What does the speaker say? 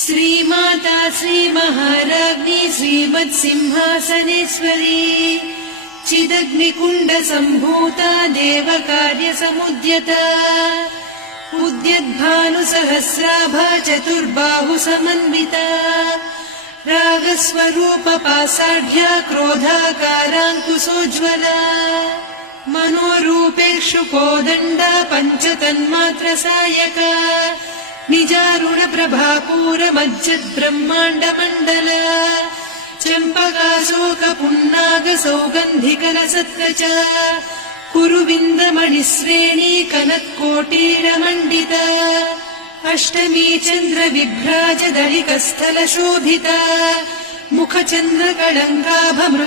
श्रीमाता श्रीमहाराज्ञी श्रीमत्सिंहासनेश्वरी चिदग्निकुण्ड सम्भूता देवकार्यसमुद्यता उद्यद्भानुसहस्राभा चतुर्बाहु समन्विता रागस्वरूपपासाढ्या क्रोधाकाराङ्कुशोज्ज्वला मनोरूपेषु कोदण्डा पञ्चतन्मात्रसायका निजारुणप्रभापूरमज्जद्ब्रह्माण्डमण्डला चम्पकाशोकपुन्नागसौगन्धिकलसत्कचा कुरुविन्दमणिश्रेणी कनत्कोटीरमण्डिता अष्टमी चन्द्रविभ्राजदलिकस्थलशोभिता मुखचन्द्रकळङ्काभमृ